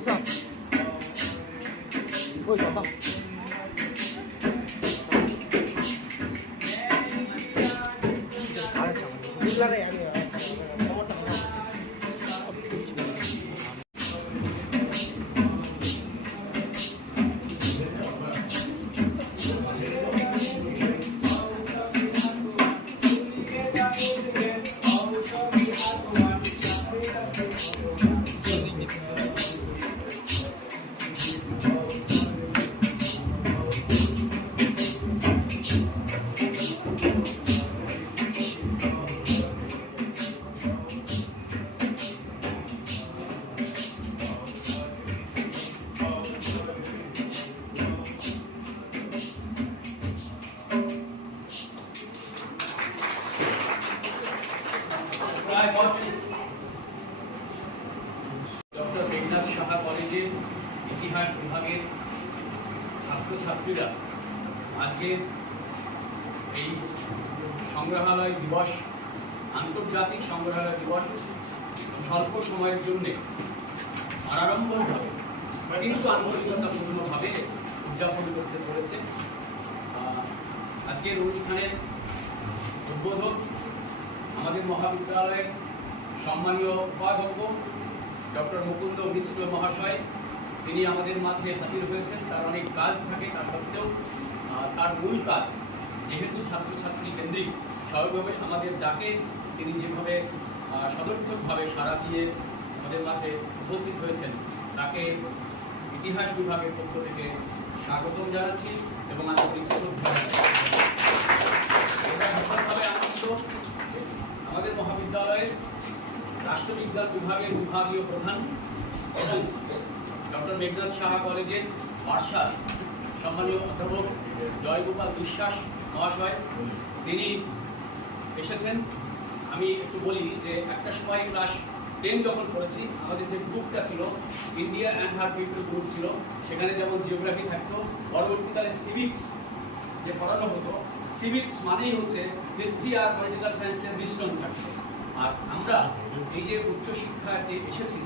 上，为什么？ doctor Meghnad Saha কলেজের ইতিহাস বিভাগের ছাত্রছাত্রীরা আজকে এই সংগ্রহালয় দিবস, আন্তর্জাতিক সংগ্রহালয় দিবস স্বল্প সময়ের জন্য আড়ম্বরভাবে কিন্তু আন্তরিকতাপূর্ণভাবে উদযাপন করতে চলেছে। আজকের অনুষ্ঠানের উদ্বোধক আমাদের মহাবিদ্যালয়ের সম্মানীয় উপাধ্যক্ষ ডক্টর মুকুন্দ মিশ্র মহাশয়, তিনি আমাদের মাঝে হাজির হয়েছেন। তার অনেক কাজ থাকে, তা সত্ত্বেও তার মূল কাজ যেহেতু ছাত্রছাত্রী কেন্দ্রিক, স্বাভাবিকভাবে আমাদের ডাকে তিনি যেভাবে সদর্থকভাবে সাড়া দিয়ে আমাদের মাঝে উপস্থিত হয়েছেন, তাকে ইতিহাস বিভাগের পক্ষ থেকে স্বাগতম জানাচ্ছি এবং আন্তরিক শ্রদ্ধা জানাচ্ছি। আমাদের মহাবিদ্যালয়ের রাষ্ট্রবিজ্ঞান বিভাগের বিভাগীয় প্রধান এবং ডক্টর মেঘনাথ সাহা কলেজের মার্শাল সম্মানীয় অধ্যাপক জয়গোপাল বিশ্বাস মহাশয়, তিনি এসেছেন। আমি একটু বলি যে একটা সময় ক্লাস 10 যখন পড়েছি, আমাদের যে গ্রুপটা ছিল India and her people group ছিল, সেখানে যেমন জিওগ্রাফি থাকতো, পরবর্তীকালে সিভিক্স যে পড়ানো হতো, সিভিক্স মানেই হচ্ছে হিস্ট্রি আর পলিটিক্যাল সায়েন্সের মিশ্রণ থাকতো। আর আমরা এই যে উচ্চশিক্ষাতে এসেছি,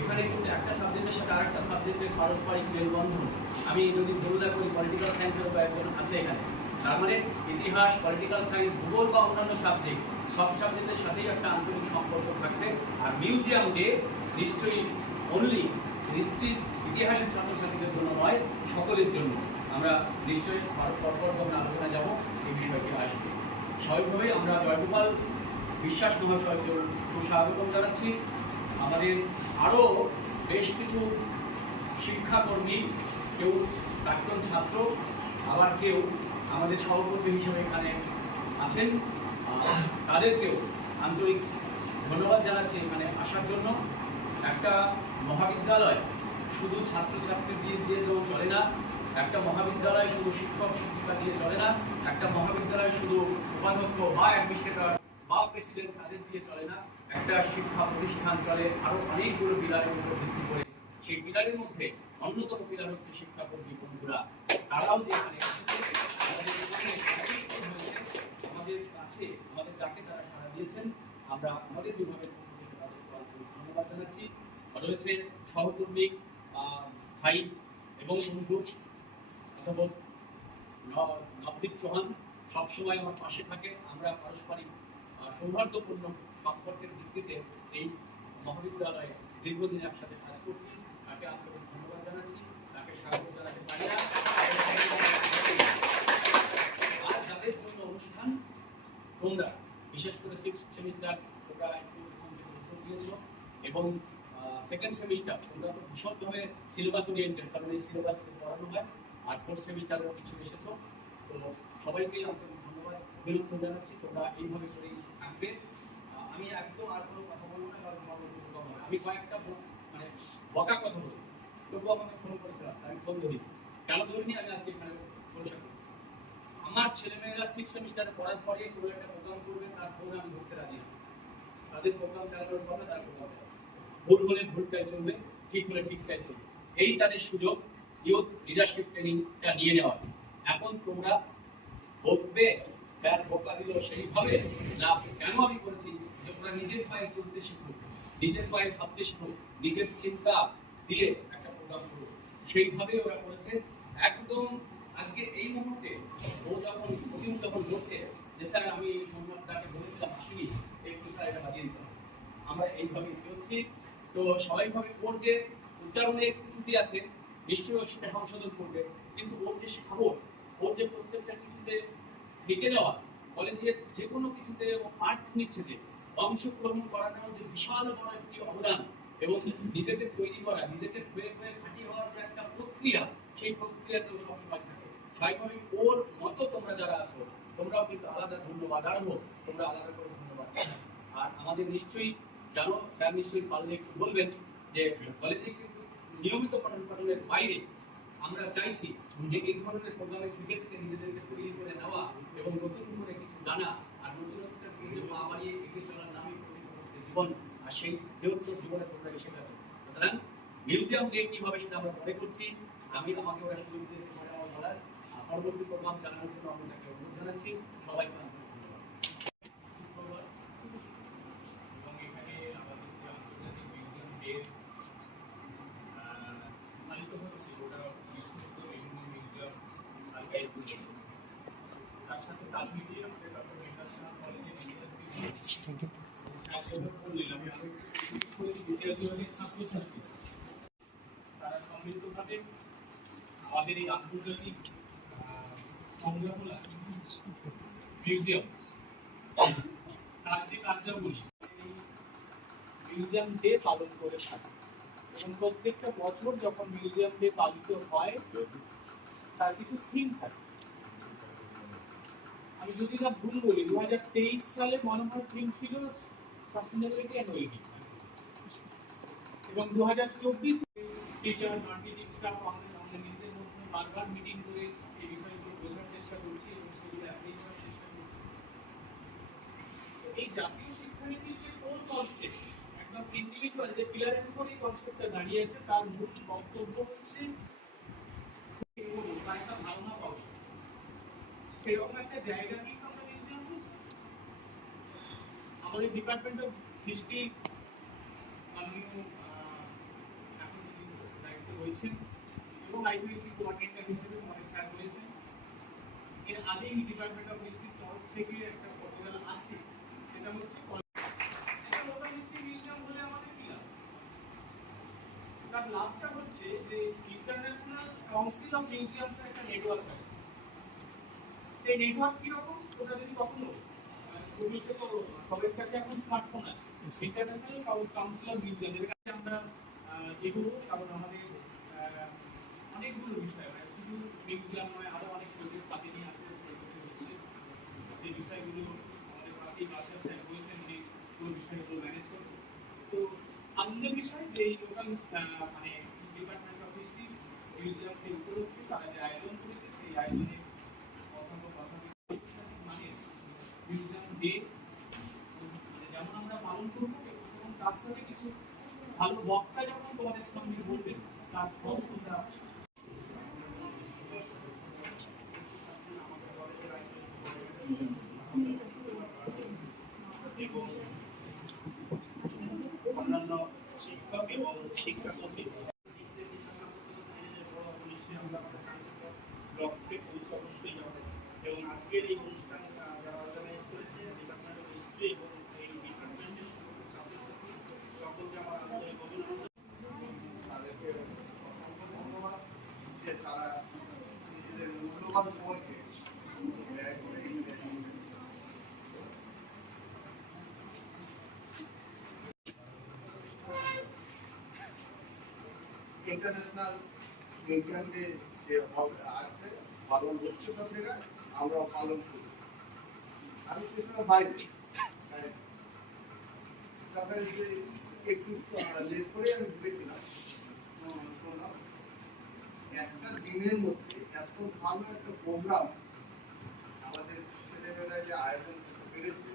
এখানে কিন্তু একটা সাবজেক্টের সাথে আরেকটা সাবজেক্টের পারস্পরিক মেলবন্ধন, আমি যদি তুলনা করি পলিটিক্যাল সায়েন্সের কয়েকজন আছে এখানে, তার মানে ইতিহাস, পলিটিক্যাল সায়েন্স, ভূগোল বা অন্যান্য সাবজেক্ট, সব সাবজেক্টের সাথেই একটা আন্তরিক সম্পর্ক থাকবে। আর মিউজিয়াম ডে নিশ্চয়ই অনলি ইতিহাসের ছাত্রছাত্রীদের জন্য নয়, সকলের জন্য। আমরা নিশ্চয়ই পরপর যখন আলোচনা যাব এই বিষয়টি আসবে। স্বাভাবিকভাবেই আমরা জয়গোপাল বিশ্বাস মহাশয়কেও সুস্বাগতম জানাচ্ছি। আমাদের আরও বেশ কিছু শিক্ষাকর্মী, কেউ প্রাক্তন ছাত্র, আবার কেউ আমাদের সহকর্মী হিসেবে এখানে আছেন, তাদেরকেও আন্তরিক ধন্যবাদ জানাচ্ছি এখানে আসার জন্য। একটা মহাবিদ্যালয় শুধু ছাত্রছাত্রী দিয়ে যেমন চলে না, একটা মহাবিদ্যালয় শুধু শিক্ষক শিক্ষিকা দিয়ে চলে না, একটা মহাবিদ্যালয় শুধু উপাধ্যক্ষ বা অ্যাডমিনিস্ট্রেটর বা প্রেসিডেন্ট তাদের দিয়ে চলে না। একটা শিক্ষা প্রতিষ্ঠান চলে আরো অনেকগুলো পিলারের উপর ভিত্তি করে। সেই পিলারের মধ্যে অন্যতম পিলার হচ্ছে শিক্ষাকর্মী বন্ধুরা। তারাও যে এখানে আমাদের কাছে, আমাদের ডাকে তারা সাড়া দিয়েছেন। আমরা আমাদের বিভাগের পক্ষ থেকে তাদেরকে ধন্যবাদ জানাচ্ছি। রয়েছে সহকর্মী ভাই এবং বন্ধু অধ্যাপক নবদীপ চৌহান, সবসময় আমার পাশে থাকে। আমরা পারস্পরিক সৌহার্দ্যপূর্ণ সম্পর্কের ভিত্তিতে এই মহাবিদ্যালয়ে দীর্ঘদিন একসাথে কাজ করছি। তাকে আন্তরিক ধন্যবাদ জানাচ্ছি, তাকে স্বাগত জানাতে পারি না। আর যাদের জন্য অনুষ্ঠান, তোমরা বিশেষ করে 6th সেমিস্টার তোমরা একটু উত্তর দিয়েছ এবং 2nd সেমিস্টার তোমরা তো ভীষণভাবে সিলেবাস ওরিয়েন্টেড, কারণ এই সিলেবাস পড়ানো হয়। আর 4th সেমিস্টারও কিছু এসেছো, তো সবাইকে আন্তরিক ধন্যবাদ অভিনন্দন জানাচ্ছি। তোমরা এইভাবে করেই থাকবে। আমি একদম আর কোনো কথা বলবো না, কারণ আমি কয়েকটা মানে বকা কথা বলি, তবুও আমাকে ফোন করেছিলাম, আমি ফোন ধরি কেন ধরিনি, আমি আজকে এখানে পরিষ্কার করছি। আমার ছেলেমেয়েরা 6th সেমিস্টারে পড়ার পরে কোনো একটা প্রোগ্রাম করবে, তার ফোন আমি ধরতে রাজি না। তাদের প্রোগ্রাম চালানোর কথা, তার প্রোগ্রাম ভুল হলে ভুলটাই চলবে, ঠিক হলে ঠিকটাই চলবে। এই তাদের সুযোগ ইউথ লিডারশিপ ট্রেনিংটা নিয়ে নেওয়ার। এখন তোমরা বলবে স্যার বোকা দিল সেইভাবে না, কেন আমি করেছি যে তোমরা নিজের পায়ে চলতে শিখো, নিজের পায়ে ভাবতে শিখো, নিজের চিন্তা দিয়ে প্রোগ্রাম করবো, সেইভাবে ওরা করেছে একদম। আজকে এই মুহূর্তে ও যখন বলছে যে স্যার আমি এই সংবাদটাকে বলেছিলাম আসেনি, একটু স্যার এটা বাজিয়ে দিতে হবে, আমরা এইভাবে চলছি। তো স্বাভাবিকভাবে ওর যে উচ্চারণে একটু ত্রুটি আছে, নিশ্চয়ই সেটা সংশোধন করবে, কিন্তু ওর যে সাহস, ওর যে প্রত্যেকটা কিছুতে ঢেকে যাওয়া, কলেজের যে কোনো কিছুতে ও পাঠ নিচ্ছে, যে অংশগ্রহণ করানোর যে বিশাল বড় একটি অবদান, এবং নিজেকে তৈরি করা, নিজেকে হয়ে খাঁটি হওয়ার যে একটা প্রক্রিয়া, সেই প্রক্রিয়াতেও সবসময় থাকে। স্বাভাবিকভাবে ওর মতো তোমরা যারা আছো, তোমরাও কিন্তু আলাদা ধন্যবাদ আরো, তোমরা আলাদা করে ধন্যবাদ। আর আমাদের নিশ্চয়ই জানো, স্যার নিশ্চয়ই পারলে একটু বলবেন যে কলেজে কিন্তু নিয়মিত পঠনের বাইরে আমরা চাইছি যে এই ধরনের প্রোগ্রামের থেকে নিজেদেরকে তৈরি করে নেওয়া এবং নতুন করে কিছু জানা, আর নতুনত্বের দিকে পা বাড়িয়ে এগিয়ে চলার নামই জীবন, আর সেই বৃহত্তর জীবনে তোমরা এসে গেছো। সুতরাং মিউজিয়াম ডে কি হবে সেটা আমরা মনে করছি। আমাকে ওরা সুযোগ দিয়েছে মানে আমার বলার, পরবর্তী প্রোগ্রাম চালানোর জন্য আমি তাকে অনুরোধ জানাচ্ছি। সবাইকে ধন্যবাদ। এবং এখানে আমাদের যে আন্তর্জাতিক মিউজিয়াম ডে পালিত হচ্ছে, ওটা বিশ্বস্ত বিভিন্ন মিউজিয়াম আর্কাইভ, তার সাথে তাল মিলিয়ে আমাদের ডক্টর মেঘনাদ সাহা কলেজের ছাত্রছাত্রী তারা সম্মিলিতভাবে আমাদের এই আন্তর্জাতিক সংগ্রহশালা মিউজিয়াম তার যে কার্যাবলী মিউজিয়াম ডে পালন করে থাকে, এবং প্রত্যেকটা বছর যখন মিউজিয়াম ডে পালিত হয় তার কিছু থিম থাকে। আমি যদি না ভুল বলি, 2023 সালে মনে হয় থিম ছিল সাস্টেনেবিলিটি এন্ড ওয়েলবিং, এবং 2024 টিচার মার্কেটিং স্টাফ আমরা নিজেদের মধ্যে বারবার মিটিং করে এই বিষয়গুলো বোঝার চেষ্টা করছি এবং সেগুলো অ্যাপ্লাই করার চেষ্টা করছি। এই জাতীয় শিক্ষানীতির যে কোর কনসেপ্ট, একদম ইন্ডিভিজুয়াল যে পিলারের উপর এই কনসেপ্টটা দাঁড়িয়ে আছে, তার মূল বক্তব্য হচ্ছে একটা ধারণা পাওয়া, সেরকম একটা জায়গা নিয়ে আমরা মিউজিয়াম হয়েছে। আমাদের ডিপার্টমেন্ট অফ হিস্ট্রি মাননীয় এখন দায়িত্ব রয়েছেন, এবং আইপিএসসি কোঅর্ডিনেটর হিসেবে আমাদের স্যার রয়েছেন। এর আগে এই ডিপার্টমেন্ট অফ হিস্ট্রির তরফ থেকে একটা প্রপোজাল আছে, সেটা হচ্ছে লোকাল হিস্ট্রি মিউজিয়াম হলে আমাদের কি লাভ? তার লাভটা হচ্ছে যে ইন্টারন্যাশনাল কাউন্সিল অফ মিউজিয়ামস একটা নেটওয়ার্ক আছে। সেই নেটওয়ার্ক কিরকম, তোমরা যদি কখনো ভবিষ্যতে সবার কাছে এখন স্মার্টফোন আছে, ইন্টারন্যাশনাল কাউন্সিল অফ মিউজিয়াম, এর কাছে আমরা এগুলো, কারণ আমাদের অনেকগুলো বিষয়, মানে শুধু মিউজিয়াম নয়, আরও অনেক প্রজেক্ট পাতি নিয়ে আসতে হচ্ছে, সেই বিষয়গুলো আমাদের পাশেই বাচ্চা স্যার বলেছেন যে পুরো বিষয়গুলো ম্যানেজ করবে। তো আনন্দের বিষয় যে এই লোকাল মানে ডিপার্টমেন্ট অফ হিস্ট্রি মিউজিয়ামকে উপলক্ষে তারা যে আয়োজন করেছে, সেই আয়োজনে মানে মিউজিয়াম ডে মানে যেমন আমরা পালন করবো, এবং তার সাথে কিছু ভালো বক্তা যখন তোমাদের সামনে বলবেন, তারপর তোমরা এবং অন্যান্য শিক্ষক এবং শিক্ষাকর্মী লক্ষ্যে অবশ্যই যাবে। এবং আজকের এই অনুষ্ঠান যারা অর্গানাইজ করেছে ডিপার্টমেন্ট অফ হিস্ট্রি এবং এই ডিপার্টমেন্টের সকলকে আমার আন্তরিক অভিনন্দন। তাদেরকে অসংখ্য ধন্যবাদ যে তারা নিজেদের মূল্যবান সময়কে ব্যয় করে ইন্টারন্যাশনাল মিউজিয়াম ডে যে আছে পালন হচ্ছে সব জায়গায়, আমরাও পালন করি। আমি কিছু বাইরে যে একটু লেট করে আমি ভেবেছিলাম একটা দিনের মধ্যে এত ভালো একটা প্রোগ্রাম আমাদের ছেলেমেয়েরা যে আয়োজন করতে পেরেছে,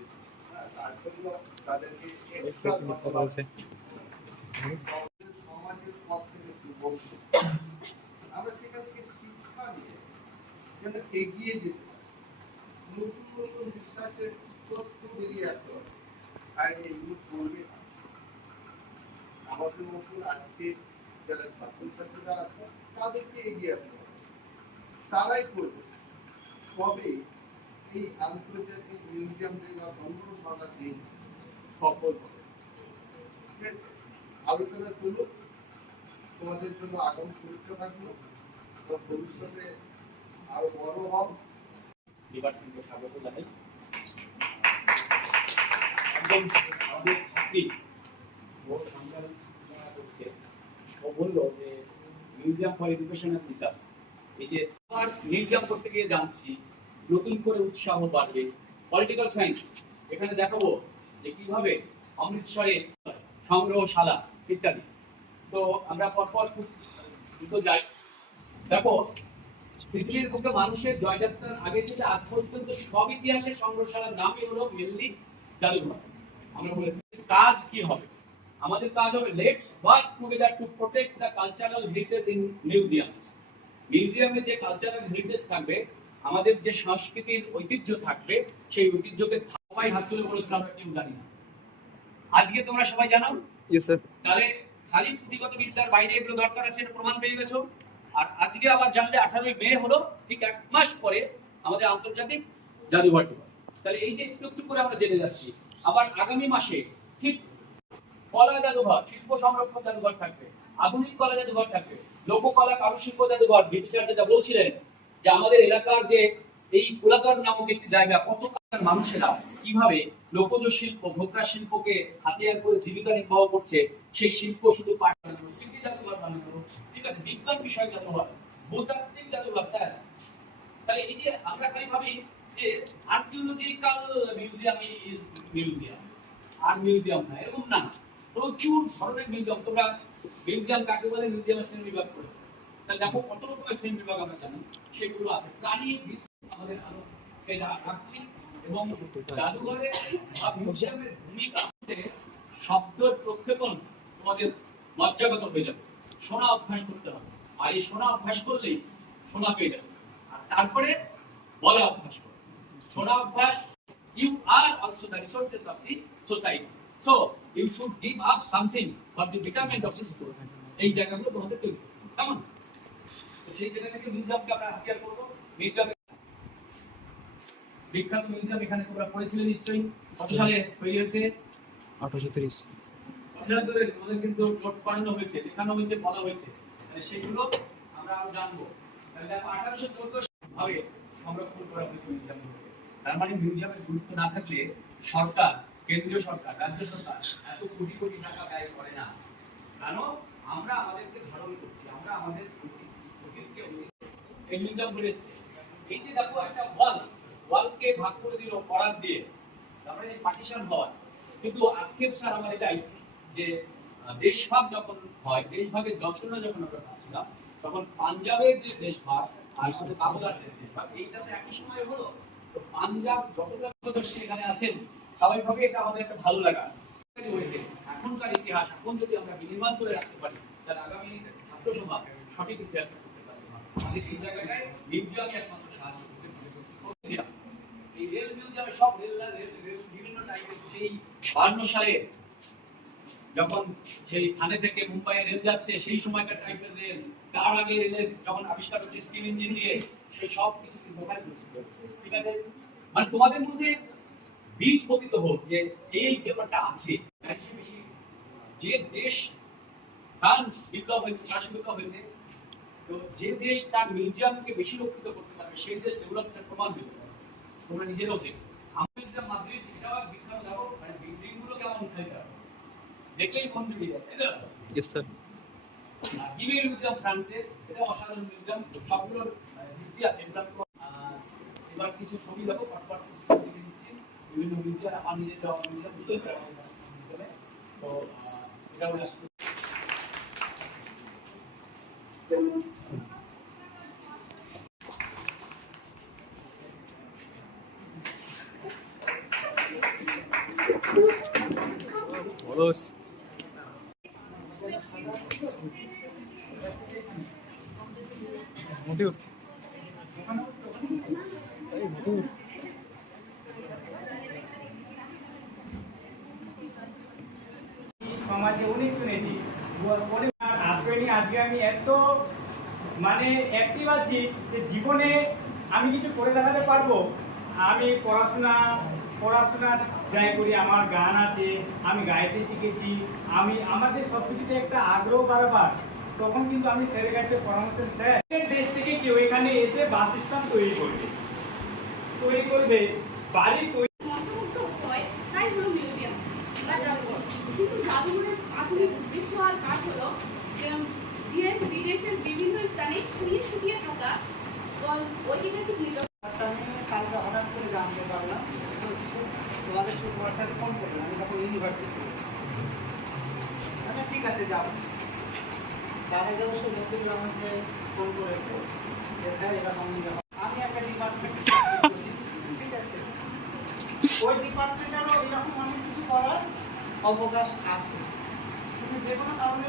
তার জন্য তাদেরকে এক্সট্রা ধন্যবাদ। সমাজের সব থেকে বলছি আমরা সেখান থেকে শিক্ষা নিয়ে যেন এগিয়ে যেতে পারি, নতুন নতুন রিসার্চের তথ্য বেরিয়ে আসতে পারে, আর এইগুলো করবে আমাদের মতো আজকে যারা ছাত্রছাত্রীরা আছে তাদেরকে এগিয়ে আসতে হবে, তারাই করবে। তবে এই আন্তর্জাতিক মিউজিয়াম ডে বা সংগ্রহশালা দিন সফল হবে। আলোচনা চলুক, তোমাদের জন্য আগাম শুভেচ্ছা থাকলো, ভবিষ্যতে আরো বড় হও। ডিপার্টমেন্টকে স্বাগত জানাই। একদম আমাদের ছাত্রী ও সংগ্রাম করছে, ও বললো যে museum for education and research, এই যে মিউজিয়াম করতে গিয়ে জানছি নতুন করে উৎসাহ বাড়বে। পলিটিক্যাল সায়েন্স এখানে দেখাবো যে কিভাবে অমৃতসরে সংগ্রহশালা ইত্যাদি। তো আমরা পরপর খুব দ্রুত যাই। দেখো, পৃথিবীর বুকে মানুষের জয়যাত্রার আগে থেকে আজ পর্যন্ত সব ইতিহাসের সংগ্রহশালার নামই হলো মেনলি জাদুঘর। আমরা বলে কাজ কি হবে? আমাদের কাজ হবে let's work together to protect the cultural heritage in museums. মিউজিয়ামে যে কালচারাল হেরিটেজ থাকবে, আমাদের যে সংস্কৃতির ঐতিহ্য থাকবে, সেই ঐতিহ্যকে সবাই হাত তুলে বলেছিল আমরা কেউ জানি না। আজকে তোমরা সবাই জানো? Yes sir. তাহলে খালি পুঁথিগত বিদ্যার বাইরে এগুলো দরকার আছে, এটা প্রমাণ পেয়ে গেছো। আর আজকে আবার জানলে 18ই মে হলো, ঠিক 1 মাস পরে আমাদের আন্তর্জাতিক জাদুঘর দিবস। তাহলে এই যে একটু একটু করে আমরা জেনে যাচ্ছি। আবার আগামী মাসে ঠিক কলা জাদুঘর, শিল্প সংরক্ষণ জাদুঘর থাকবে, আধুনিক কলা জাদুঘর থাকবে, লোককলা কারুশিল্প জাদুঘর। বিপি স্যার যেটা বলছিলেন যে আমাদের এলাকার যে এই কুলাতর নামক একটি জায়গা, কত মানুষেরা কিভাবে লোকজ শিল্প, ভোক্তা শিল্পকে হাতিয়ার করে জীবিকা নির্বাহ করছে, সেই শিল্প শুধু পাঠ বানানো, স্মৃতি জাদুঘর বানানো, ঠিক আছে, বিজ্ঞান বিষয় জাদুঘর, ভূতাত্ত্বিক জাদুঘর। স্যার, তাহলে এই যে আমরা খালি ভাবি যে আর্কিওলজিক্যাল মিউজিয়াম ইজ মিউজিয়াম, আর মিউজিয়াম না, এরকম না। প্রচুর ধরনের মিউজিয়াম। তোমরা মিউজিয়াম কাকে বলে? মিউজিয়ামের শ্রেণী বিভাগ করেছে। তাহলে দেখো কত রকমের শ্রেণী বিভাগ আমরা জানি, সেগুলো আছে। প্রাণী আমাদের আলোকে রাখছি, এবং জাদুঘরে বা মিউজিয়ামের ভূমিকা শব্দের প্রক্ষেপণ তোমাদের লজ্জাগত হয়ে যাবে। শোনা অভ্যাস করতে হবে, আর এই শোনা অভ্যাস করলেই শোনা পেয়ে যাবে। আর তারপরে বলা অভ্যাস করো। শোনা অভ্যাস, you are also the resources of the society, so you should give up something for the betterment of the society. এই জায়গাগুলো তোমাদের তৈরি কেমন? তো সেই জায়গা থেকে মিউজিয়ামকে আমরা হাতিয়ার করবো। মিউজিয়াম, বিখ্যাত মিউজিয়াম এখানে তোমরা পড়েছিলে নিশ্চয়ই। কত সালে তৈরি হয়েছে? 1830। আমাদের কিন্তু নোট করানো হয়েছে, লেখানো হয়েছে, বলা হয়েছে। সেগুলো আমরা আরো জানবো। তাহলে দেখো 1814 ভাবে সংরক্ষণ করা হয়েছে মিউজিয়ামগুলোকে। তার মানে মিউজিয়ামের গুরুত্ব না থাকলে সরকার, কেন্দ্রীয় সরকার, রাজ্য সরকার এত কোটি কোটি টাকা ব্যয় করে না। কারণ আমরা আমাদেরকে ধারণ করছি, আমরা আমাদের অতীতকে এই মিউজিয়াম বলে এসেছে। এই যে দেখো একটা ওয়ালকে ভাগ করে দিল করাত দিয়ে, তারপরে এই পার্টিশন হওয়ার। কিন্তু আক্ষেপ স্যার আমার এটাই যে দেশভাগ যখন হয়, দেশভাগের যন্ত্রণা যখন আমরা পাচ্ছিলাম, তখন পাঞ্জাবের যে দেশভাগ আর বাংলাদেশের দেশভাগ, এইটাতে একই সময় হলো। তো পাঞ্জাব যতটা সদস্য এখানে আছেন, স্বাভাবিকভাবে এটা আমাদের একটা ভালো লাগা হয়েছে। এখনকার ইতিহাস এখন যদি আমরা বিনির্মাণ করে রাখতে পারি, তাহলে আগামী ছাত্র সমাজ সঠিক ইতিহাস করতে পারবে। আমাদের এই জায়গায় মিউজিয়ামই একমাত্র সাহায্য করতে পারে। এই রেল মিউজিয়ামে সব রেল বিভিন্ন টাইপের, সেই 52 সালে যখন সেই থানে থেকে মুম্বাইয়ে রেল যাচ্ছে, সেই সময়কার টাইপের রেল, তার আগে রেলের যখন আবিষ্কার হচ্ছে স্টিম ইঞ্জিন দিয়ে, সেই সব কিছু সিম্পলিফাই করছে। ঠিক আছে, মানে তোমাদের মধ্যে বীজ পতিত হোক যে এই ব্যাপারটা আছে। যে দেশ ফ্রান্স বিপ্লব হয়েছে, ফ্রান্স বিপ্লব হয়েছে, তো যে দেশ তার মিউজিয়ামকে বেশি রক্ষিত করতে পারবে, সেই দেশ ডেভেলপমেন্টের প্রমাণ দিতে পারবে। তোমরা নিজেরাও দেখো, আমাদের যে মাদ্রিদ, এটাও বিখ্যাত। দেখো মানে বিল্ডিং গুলো কেমন উঠাইতে হবে, দেখলেই মন জুড়ে যায়, তাই না? Yes sir. ইভেল মিউজিয়াম ফ্রান্সের, এটা অসাধারণ মিউজিয়াম, সবগুলোর হিস্ট্রি আছে। এবার কিছু ছবি দেখো, পটপট দেখে দিচ্ছি। বিভিন্ন মিউজিয়াম আমার নিজের যাওয়া মিউজিয়াম, তো এটা হলো বলস মোটিভ সমাজে অনেক শুনেছি, আসবেনি আজ মানে অ্যাক্টিভ আছি যে জীবনে আমি কিছু করে দেখাতে পারবো। আমি পড়াশোনা যাই করি, আমার গান আছে, আমি গাইতে শিখেছি, আমাদের সব কিছুতে একটা আগ্রহ বাড়াবার, তখন কিন্তু আমি স্যারের কাছে পরামর্শ, স্যার দেশ থেকে কেউ এখানে এসে বাসস্থান তৈরি করবে বাড়ি তৈরি। মন্ত্রমুগ্ধ হয়, তাই হলো মিউজিয়াম বা জাদুঘর। কিন্তু জাদুঘরের প্রাথমিক উদ্দেশ্য আর কাজ হলো দেশ বিদেশের বিভিন্ন স্থানে ছড়িয়ে ছিটিয়ে থাকা ঐতিহাসিক ব্যাপারটা আমি কালকে হঠাৎ করে জানতে পারলাম। হচ্ছে তোমাদের শুক্রবার সাথে ফোন করলাম, আমি তখন ইউনিভার্সিটি। আচ্ছা ঠিক আছে যাও। তার আগে অবশ্য নতুন আমাকে ফোন করেছে যে স্যার এরকম আমি একটা ডিপার্টমেন্টে করছি, ঠিক আছে। ওই ডিপার্টমেন্টেরও এরকম অনেক কিছু করার অবকাশ আছে, কিন্তু যে কোনো কারণে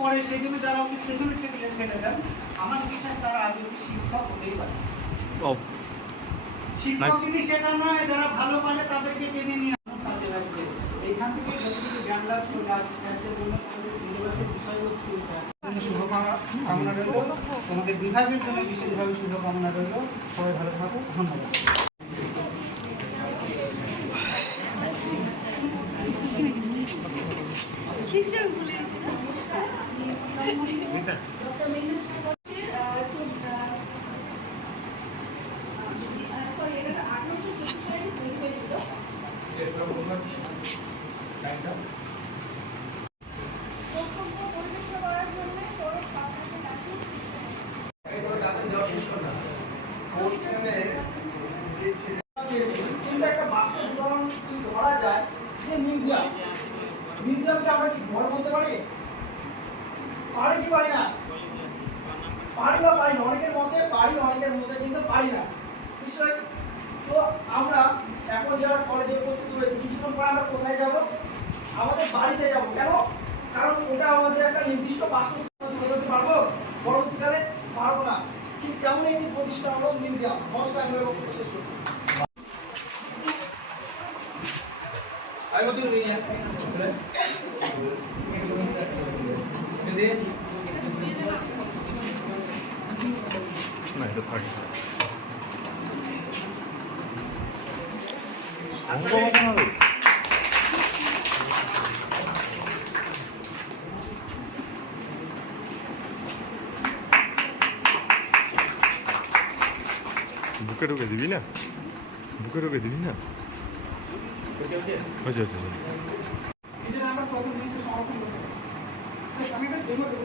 পরে সেই জন্য যারা ওকে পেছনের টেবিলে ফেলে দেন, আমার বিশ্বাস তারা আগে শিক্ষক হতেই পারে। শিক্ষক যদি সেটা নয়, যারা ভালো পারে তাদেরকে টেনে নিয়ে কাজে লাগবে। এইখান থেকে যতটুকু জ্ঞান লাভ করে স্যারদের জন্য সিলেবাসের বিষয়বস্তু শুভকামনা রইল, তোমাদের বিভাগের জন্য বিশেষভাবে শুভকামনা রইল। সবাই ভালো থাকো, ধন্যবাদ। ফোর্থ সেমে যে ছেলে কিন্তু একটা বাস্তব উদাহরণ যদি ধরা যায় যে মিউজিয়ামকে আমরা কি ঘর বলতে পারি? পারি কি পারি না? পারি বা পারি না, অনেকের মতে পারি, অনেকের মতে কিন্তু পারি না। নিশ্চয়ই। তো আমরা এখন যারা কলেজে উপস্থিত হয়েছি, কিছুক্ষণ পরে আমরা কোথায় যাব? আমাদের বাড়িতে যাব। কেন? কারণ ওটা আমাদের একটা নির্দিষ্ট বাসস্থান হতে পারবো, পরবর্তীকালে পারবো না। ঠিক তেমন একটি প্রতিষ্ঠান হলো মিউজিয়াম। নমস্কার, আমি বক্তব্য শেষ করছি। I want to read it. না এটা থাকে বুকে ঢুকে দিবি না, বুকে ঢুকে দিবি না। হয়েছে হয়েছে নিজের আমরা প্রথম জিনিস সংরক্ষণ করতে আমি একটা ডেমো দেবো,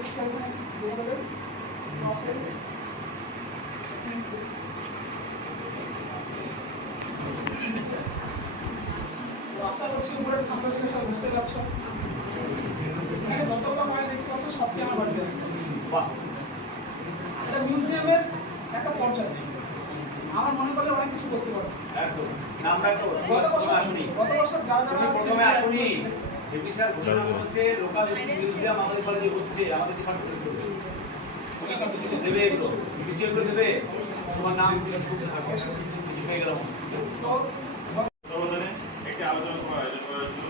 আশা করছি উপরে ঠান্ডা দিনে সব বুঝতে পারছো। এখানে যতগুলো হয় দেখতে পাচ্ছ সবটি আমার বাড়িতে আছে। এটা মিউজিয়ামের একটা পর্যায়, আমার মনে করলে অনেক কিছু করতে পারো। একদম আমরা একটা গত বছর যারা প্রথমে আসুনি ডিপি স্যার ঘোষণা করেছে লোকাল মিউজিয়াম আমাদের কলেজে হচ্ছে, আমাদের ডিপার্টমেন্ট করবে। ওকে কিছু কিছু দেবে, এগুলো মিউজিয়ামগুলো দেবে, তোমার নাম হয়ে গেল। তত্ত্বাবধানে একটি আলোচনা সভার আয়োজন করা হয়েছিল।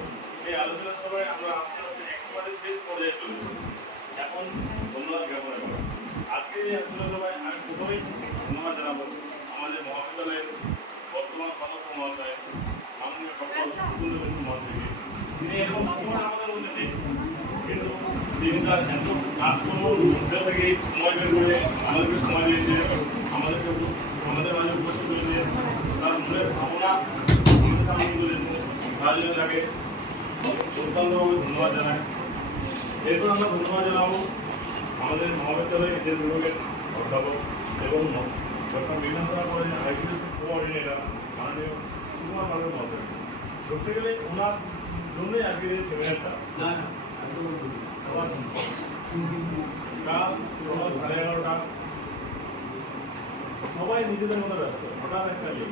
এই আলোচনা সভায় আমরা আস্তে আস্তে একেবারে শেষ পর্যায়ে চলে যাব। এখন ধন্যবাদ জ্ঞাপন করা। আজকে এই আলোচনা সভায় আমি প্রথমেই ধন্যবাদ জানাবো আমাদের মহাবিদ্যালয়ের বর্তমান কর্মরত মহাশয় মাননীয় ডক্টর মুকুন্দ বসু মহাশয়কে। তিনি এখন বর্তমানে আমাদের মধ্যে নেই, কিন্তু তিনি তার এত কাজকর্মর মধ্যে থেকে সময় বের করে আমাদেরকে সময় দিয়েছিলেন, আমাদের মাঝে উপস্থিত হয়েছে। তার মনের ভাবনা আমাদের সামনে তুলে দিয়েছেন, তার জন্য তাকে অত্যন্তভাবে ধন্যবাদ জানাই। এরপর আমরা ধন্যবাদ জানাবো আমাদের মহাবিদ্যালয়ের ইতিহাস বিভাগের অধ্যাপক এবং ডক্টর বিধানসভা কলেজের আইকিউএসি কোঅর্ডিনেটর মাননীয় সুকুমার পালের মহাশয়। ধরতে গেলে ওনার জন্যই আজকের এই সেমিনারটা। কাল সকাল 11:30 সবাই নিজেদের মধ্যে ব্যস্ত।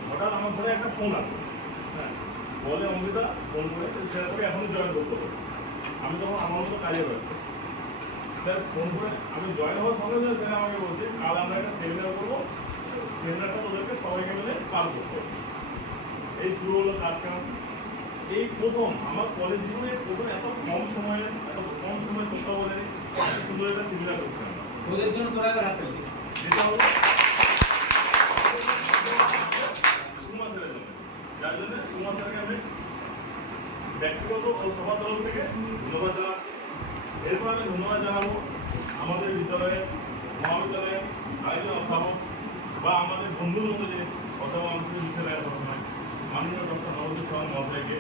হঠাৎ আমার ঘরে একটা ফোন আছে, হ্যাঁ, বলে অঙ্কিতা ফোন করে স্যার তোকে এখনই জয়েন করতে হবে। আমি তখন আমার মতো কাজে ব্যস্ত। স্যার ফোন করে আমি জয়েন হওয়ার সঙ্গে সঙ্গে স্যার আমাকে বলছে কাল আমরা একটা সেমিনার করবো, সেমিনারটা তোদেরকে সবাইকে মিলে পার করতে হবে। এই শুরু হলো কাজ কাম। এই প্রথম আমার কলেজ জীবনে প্রথম এত কম সময়ে তত্ত্বাবধানে সুন্দর একটা সেমিনার করছিলাম। ওদের জন্য তোরা একবার হাত পেলি যেটা হলো সুকুমার স্যারের জন্য, যার জন্য সুকুমার স্যারকে আমি ব্যক্তিগত ও সবার তরফ থেকে ধন্যবাদ জানাচ্ছি। এরপর আমি ধন্যবাদ জানাবো আমাদের বিদ্যালয়ে, মহাবিদ্যালয়ে আরেকজন অধ্যাপক বা আমাদের বন্ধুর মতো যে অথবা আমাদের বিষয় দেয় সবসময় মাননীয় ডক্টর নবদীপ চৌহান মহাশয়কে।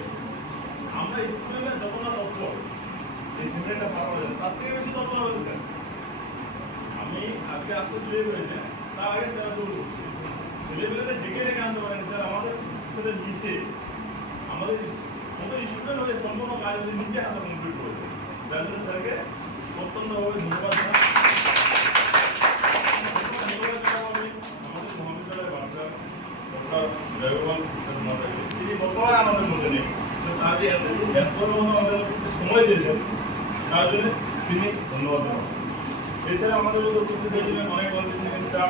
আমরা স্টুডেন্টের যত না তথ্য এই সেমিনারটা পার করা যায় তার থেকে বেশি তথ্য রয়েছে। আমি আজকে আসতে লেট হয়েছে, তার আগে স্যার ছেলেমেয়েদের ডেকে ডেকে আনতে পারেন স্যার, আমাদের সাথে মিশে আমাদের মতো স্টুডেন্ট হয়ে সম্পূর্ণ কাজ হচ্ছে নিজে হাতে কমপ্লিট করেছে, যার জন্য স্যারকে প্রত্যন্তভাবে ধন্যবাদ জানাই। ধন্যবাদ জানাবো আমি আমাদের মহাবিদ্যালয়ের বাচ্চা ডক্টর জয়গোপাল কৃষ্ণ মহাশয়কে। তিনি বর্তমানে আমাদের মধ্যে নেই, কিন্তু তার যে এত আমাদের সময় দিয়েছেন তার জন্য তিনি ধন্যবাদ জানাবো। এছাড়া আমাদের মধ্যে উপস্থিত হয়েছিলেন অনেক কনভেনশন স্টাফ,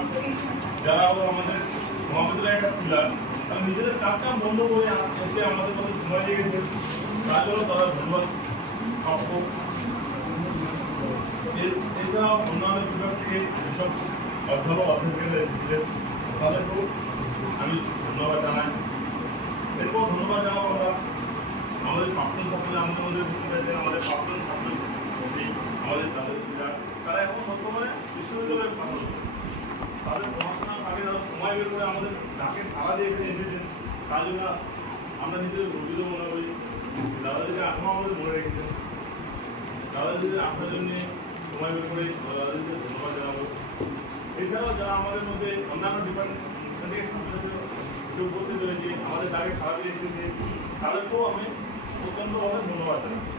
যারা আমাদের মহাবিদ্যালয়ের একটা পিলার, তারা নিজেদের কাজ কাম বন্ধ করে এসে আমাদের সাথে সময় দিয়ে গেছে, তার জন্য তারা ধন্যবাদ প্রাপ্য। এছাড়াও অন্যান্য বিভাগ থেকে যেসব অধ্যাপক অধ্যাপিকারা এসেছিলেন তাদেরকেও আমি ধন্যবাদ জানাই। এরপর ধন্যবাদ জানাবো আমরা আমাদের প্রাক্তন ছাত্ররা, আমাদের মধ্যে উপস্থিত আছেন আমাদের প্রাক্তন ছাত্র, আমাদের তাদের তারা এখন বর্তমানে বিশ্ববিদ্যালয়ে পাঠক, তাদের পড়াশোনার আগে তারা সময় বের করে আমাদের ডাকে সারা দিয়ে এখানে এসেছেন, তার জন্য আমরা নিজেদের গর্বিত মনে করি। দাদাদেরকে এখনও আমাদের মনে রেখেছেন, দাদাদের আসার জন্য সময় বের করে দাদাদেরকে ধন্যবাদ জানাবো। এছাড়াও যারা আমাদের মধ্যে অন্যান্য ডিপার্টমেন্ট থেকে ছাত্রছাত্রী যোগ করতে পেরেছে, আমাদের ডাকে সারা দিয়ে এসেছে, তাদেরকেও আমি অত্যন্তভাবে ধন্যবাদ জানাবো।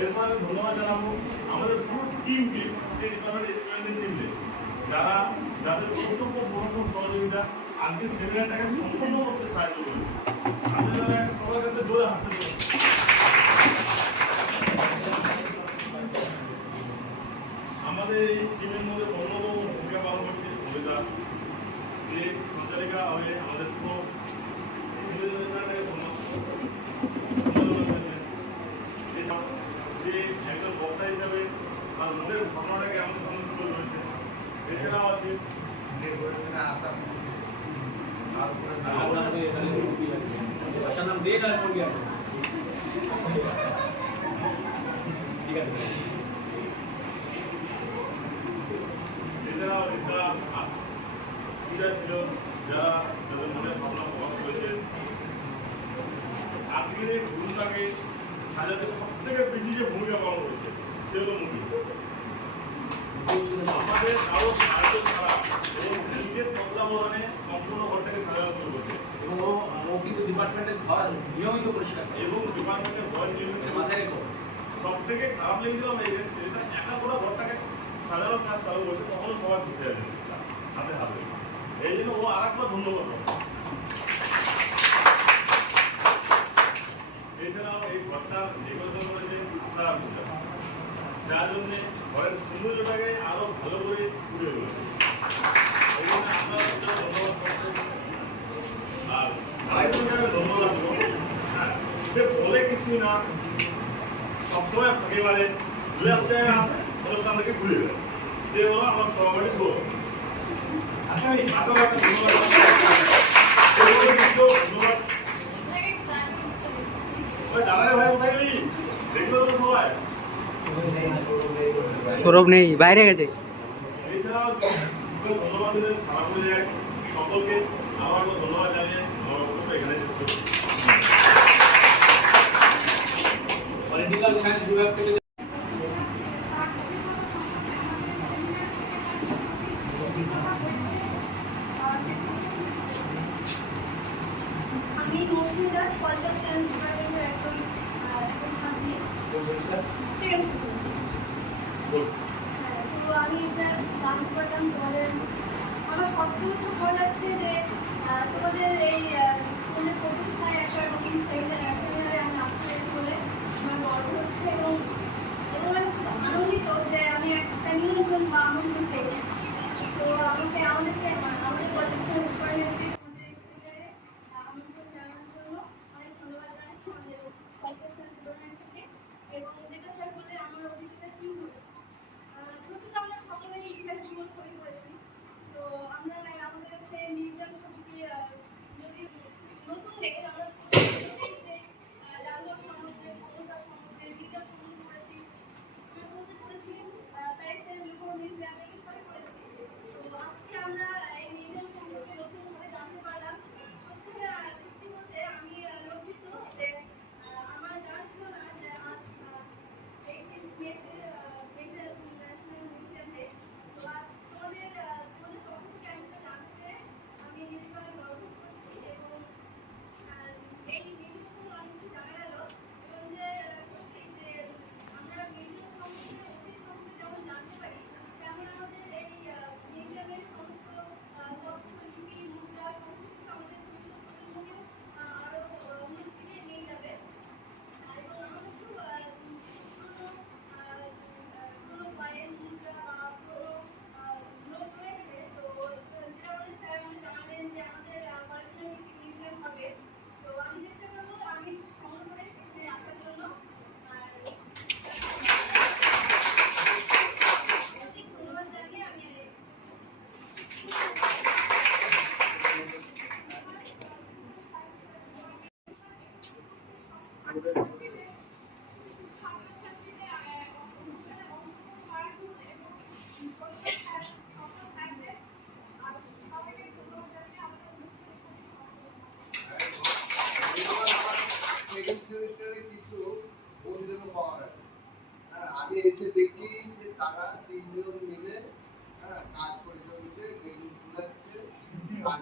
এরপর আমি ধন্যবাদ জানাবো আমাদের পুরো টিমকে, স্টেট গভর্নমেন্ট স্টুডেন্টের টিমকে, যারা যাদের কর্তব্য পূরণ সহযোগিতা আজকে সেমিনারটাকে সম্পূর্ণ করতে সাহায্য করেছে। আমি যারা একটা সবার কাছে দৌড়ে হাঁটতে চাই। আমাদের এই টিমের মধ্যে অন্যতম ভূমিকা পালন করছে অভিদা, যে সঞ্চালিকা হয়ে আমাদের পুরো সেমিনারটাকে যে একজন বক্তা হিসাবে তার মনের ভাবনাটাকে আমাদের সামনে তুলে ধরেছে। এছাড়াও আছে আচ্ছা নাম দিয়ে গেল ঠিক আছে। এছাড়াও একটা পূজা ছিল, যারা যাদের মনের ভাবনা প্রকাশ করেছে। আজকের এই ভুলটাকে সাজাতে সব থেকে বেশি যে ভূমিকা পালন করেছে সে হলো মুভি। আমাদের কারো সাহায্য ছাড়া এবং নিজের তত্ত্বাবধানে সম্পূর্ণ ঘরটাকে সাজানো শুরু করছে এবং ও কিন্তু ডিপার্টমেন্টের ঘর নিয়মিত পরিষ্কার করে। এবং ডিপার্টমেন্টের ঘর নিয়মিত মাথায় রেখো। সব থেকে খারাপ লেগেছিল আমরা এই ছেলেটা একা পুরো ঘরটাকে সাজানোর কাজ চালু করছে, তখনও সবাই খুশি আছে হাতে হাতে। এই জন্য ও আর একবার ধন্যবাদ। এছাড়াও এই ঘরটার ডেকোরেশন করেছে আশা পূজা, যার জন্য ঘরের সৌন্দর্যটাকে আরো ভালো করে ফুটে তুলেছে। এই জন্য আমরা ধন্যবাদ করতে। আর আরেকজনকে ধন্যবাদ দেবো, সে বলে কিছুই না, সবসময় একেবারে লাস্ট জায়গা আছে ওটা আমাকে ঘুরে দেয়, যে হলো আমার সহপাঠী শোক। আচ্ছা আমি আরো একটা ধন্যবাদ দাঁড়ালে ভাই কোথায় গেলি দেখলো তো সবাই সৌরভ নেই, বাইরে গেছে। এছাড়াও ধন্যবাদ দিলেন ছাড়া করে যায় সকলকে আরো একবার ধন্যবাদ জানিয়ে আমার বক্তব্য এখানে শেষ করছি। পলিটিক্যাল সায়েন্স বিভাগ থেকে আমি মৌসুমী দাস, পলিটিক্যাল সায়েন্স ডিপার্টমেন্টের একজন ছাত্রী। সেকেন্ড তো আমি এটা জানতে পারলাম তোমাদের, আমার সবসময় খুব ভালো লাগছে যে তোমাদের এই তোমাদের প্রতিষ্ঠায় একটা নতুন সেমিনারে আমি আসতে পেরেছি বলে আমার গর্ব হচ্ছে, এবং আমি খুব আনন্দিত যে আমি একটা নিমন্ত্রণ বা আমন্ত্রণ পেয়েছি। তো আমাদেরকে আমাদের পলিটিক্যাল ডিপার্টমেন্টে আমন্ত্রণ জানানোর জন্য অনেক ধন্যবাদ জানাচ্ছি আমাদের পলিটিক্যাল ডিপার্টমেন্ট থেকে। এবং যেটা স্যার বলে আমার অভিজ্ঞতা কি হলো, ছোট তো আমরা সকলেই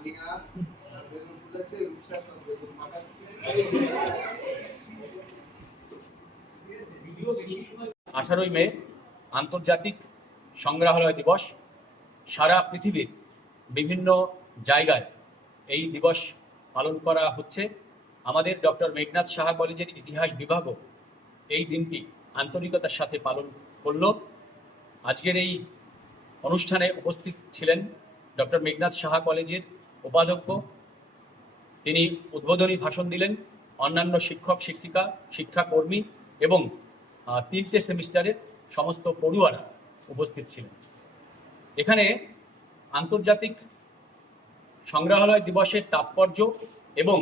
তানিয়া বেলুন খুলেছে, রূপসা সব বেলুন পাঠাচ্ছে। 18ই মে আন্তর্জাতিক সংগ্রহালয় দিবস। সারা পৃথিবীর বিভিন্ন জায়গায় এই দিবস পালন করা হচ্ছে। আমাদের ডক্টর মেঘনাদ সাহা কলেজের ইতিহাস বিভাগও এই দিনটি আন্তরিকতার সাথে পালন করল। আজকের এই অনুষ্ঠানে উপস্থিত ছিলেন ডক্টর মেঘনাদ সাহা কলেজের উপাধ্যক্ষ, তিনি উদ্বোধনী ভাষণ দিলেন। অন্যান্য শিক্ষক শিক্ষিকা, শিক্ষাকর্মী এবং 3টে সেমিস্টারের সমস্ত পড়ুয়ারা উপস্থিত ছিলেন। এখানে আন্তর্জাতিক সংগ্রহালয় দিবসের তাৎপর্য এবং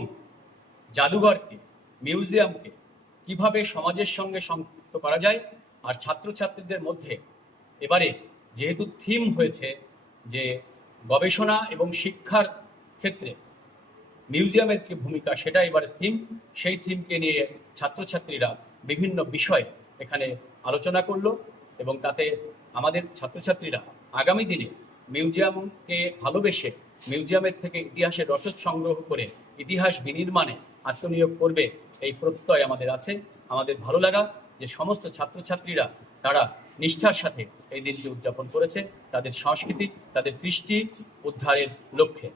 জাদুঘরকে, মিউজিয়ামকে কিভাবে সমাজের সঙ্গে সংযুক্ত করা যায়, আর ছাত্রছাত্রীদের মধ্যে এবারে যেহেতু থিম হয়েছে যে গবেষণা এবং শিক্ষার ক্ষেত্রে মিউজিয়ামের কি ভূমিকা, সেটা এবারে থিম। সেই থিমকে নিয়ে ছাত্রছাত্রীরা বিভিন্ন বিষয়ে এখানে আলোচনা করলো এবং তাতে আমাদের ছাত্রছাত্রীরা আগামী দিনে মিউজিয়ামকে ভালোবেসে মিউজিয়ামের থেকে ইতিহাসের রসদ সংগ্রহ করে ইতিহাস বিনির্মাণে আত্মনিয়োগ করবে, এই প্রত্যয় আমাদের আছে। আমাদের ভালো লাগা যে সমস্ত ছাত্রছাত্রীরা তারা নিষ্ঠার সাথে এই দিনটি উদযাপন করেছে তাদের সংস্কৃতি, তাদের কৃষ্টি উদ্ধারের লক্ষ্যে।